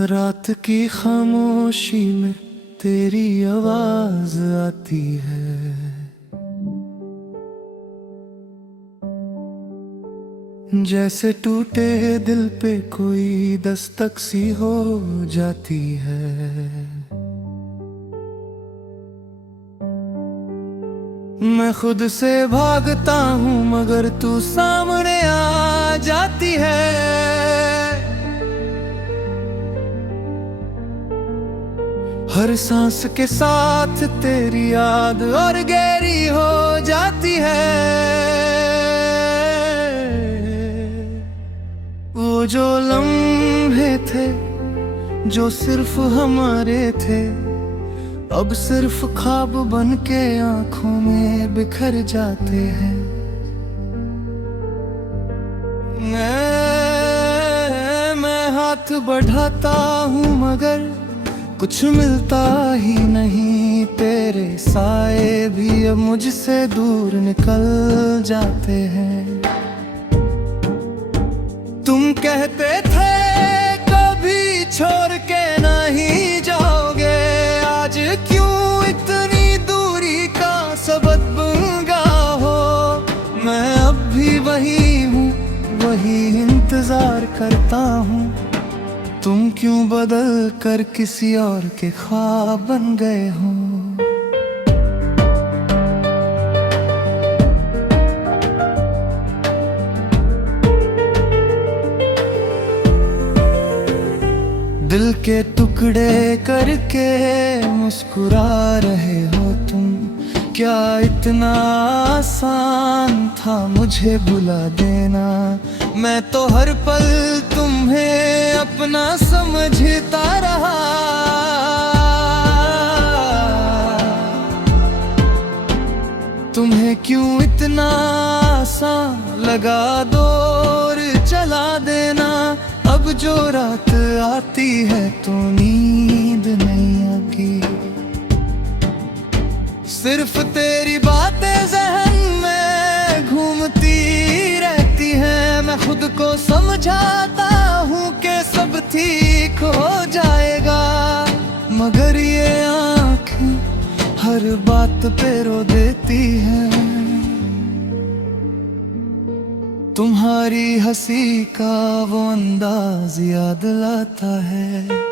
रात की खामोशी में तेरी आवाज आती है। जैसे टूटे दिल पे कोई दस्तक सी हो जाती है। मैं खुद से भागता हूँ मगर तू सामने आ जाती है। हर सांस के साथ तेरी याद और गहरी हो जाती है। वो जो लम्हे थे जो सिर्फ हमारे थे, अब सिर्फ ख्वाब बन के आंखों में बिखर जाते हैं। मैं हाथ बढ़ाता हूँ मगर कुछ मिलता ही नहीं। तेरे साए भी अब मुझसे दूर निकल जाते हैं। तुम कहते थे कभी छोड़ के नहीं जाओगे, आज क्यों इतनी दूरी का सबब बन गया हो। मैं अब भी वही हूँ, वही इंतजार करता हूँ। तुम क्यों बदल कर किसी और के ख्वाब बन गए हो। दिल के टुकड़े करके मुस्कुरा रहे हो तुम। क्या इतना आसान था मुझे भुला देना। मैं तो हर पल तुम्हें अपना समझता रहा। तुम्हें क्यों इतना आसान लगा दूर चला देना। अब जो रात आती है तो नींद नहीं आती। सिर्फ तेरी बातें ज़हन में घूमती रहती हैं। मैं खुद को समझाता हूँ कि सब ठीक हो जाएगा, मगर ये आँखें हर बात पे रो देती हैं। तुम्हारी हंसी का वो अंदाज याद लाता है।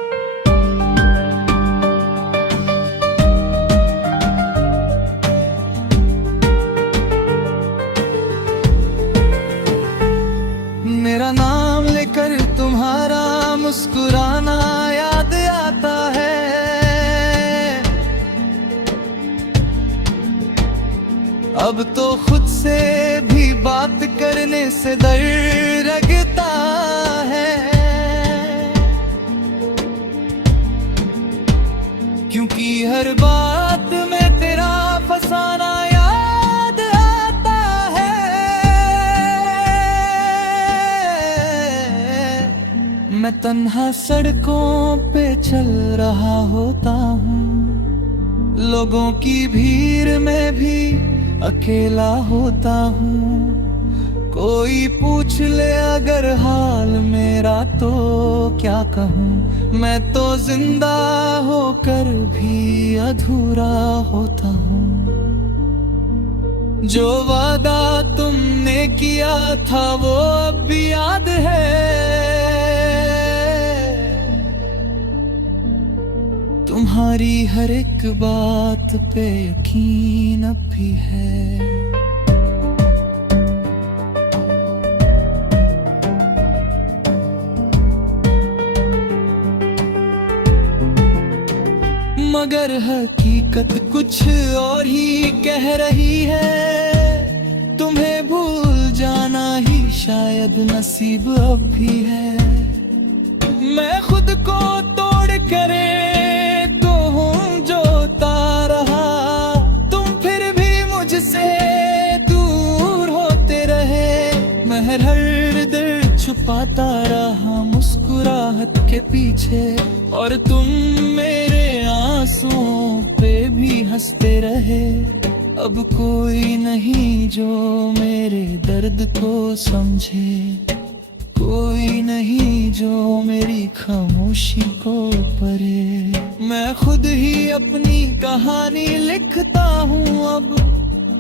मेरा नाम लेकर तुम्हारा मुस्कुराना याद आता है। अब तो खुद से भी बात करने से डर लगता है, क्योंकि हर बात में तेरा फसाना याद आता है। मैं तन्हा सड़कों पे चल रहा होता हूँ, लोगों की भीड़ में भी अकेला होता हूँ। कोई पूछ ले अगर हाल मेरा तो क्या कहूँ। मैं तो जिंदा होकर भी अधूरा होता हूँ। जो वादा तुमने किया था वो अब भी याद है। तुम्हारी हर एक बात पे यकीन अब भी है। मगर हकीकत कुछ और ही कह रही है। तुम्हें भूल जाना ही शायद नसीब अब भी है। मैं खुद को तोड़ करे तो हूँ जोता रहा, तुम फिर भी मुझसे दूर होते रहे। मैं हर दर्द छुपाता रहा मुस्कुराहट के पीछे, और तुम मेरे आंसुओं पे भी हंसते रहे। अब कोई नहीं जो मेरे दर्द को समझे। कोई नहीं जो मेरी खामोशी को पढ़े। मैं खुद ही अपनी कहानी लिखता हूँ अब,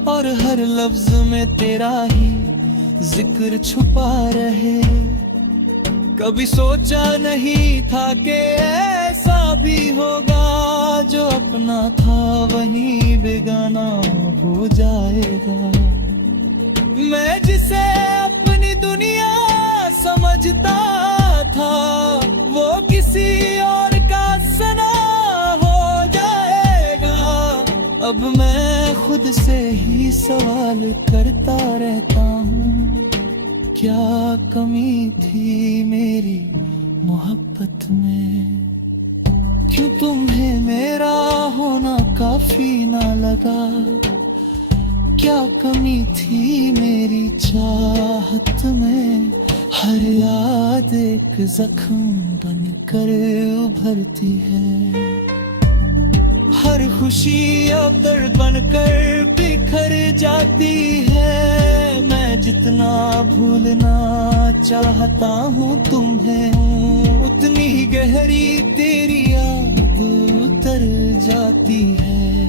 और हर लफ्ज में तेरा ही जिक्र छुपा रहे। कभी सोचा नहीं था कि ऐसा भी होगा, जो अपना था वही बेगाना हो जाएगा। मैं जिसे अपनी दुनिया समझता था, वो किसी और का सना हो जाएगा। अब मैं खुद से ही सवाल करता रहता हूँ, क्या कमी थी मेरी मोहब्बत में? क्यों तुम्हें मेरा होना काफी ना लगा? क्या कमी थी मेरी चाहत में? हर याद एक जख्म बनकर उभरती है, हर खुशी अब दर्द बनकर बिखर जाती है। मैं जितना भूलना चाहता हूँ तुम्हें, उतनी ही गहरी तेरी याद उतर जाती है।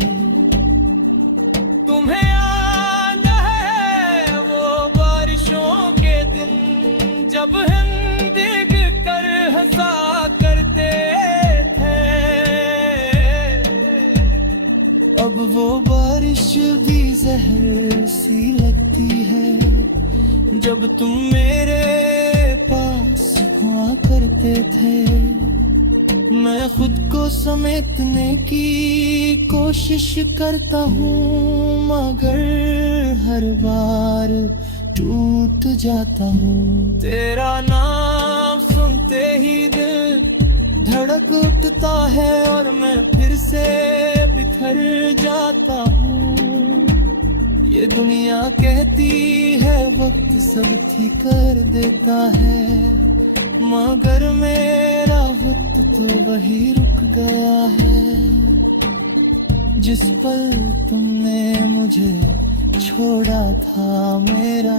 तुम्हें याद है वो बारिशों के दिन, जब हम देख कर हंसा करते थे। अब वो बारिश भी जहर सी लगती है, जब तुम मेरे पास हुआ करते थे। मैं खुद को समेटने की कोशिश करता हूँ, मगर हर बार टूट जाता हूँ। तेरा नाम सुनते ही दिल धड़क उठता है, और मैं फिर से बिखर जाता हूँ। ये दुनिया कहती है वक्त सब ठीक कर देता है, मगर मेरा वक्त तो वही रुक गया है। जिस पल तुमने मुझे छोड़ा था, मेरा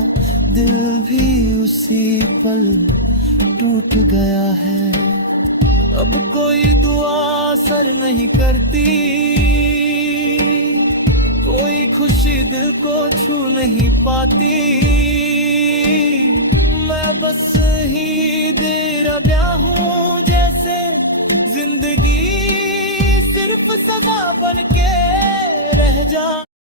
दिल भी उसी पल टूट गया है। अब कोई दुआ असर नहीं करती, कोई खुशी दिल को छू नहीं पाती। मैं बस ही दे रहा हूँ, जैसे जिंदगी सिर्फ सदा बन के रह जा।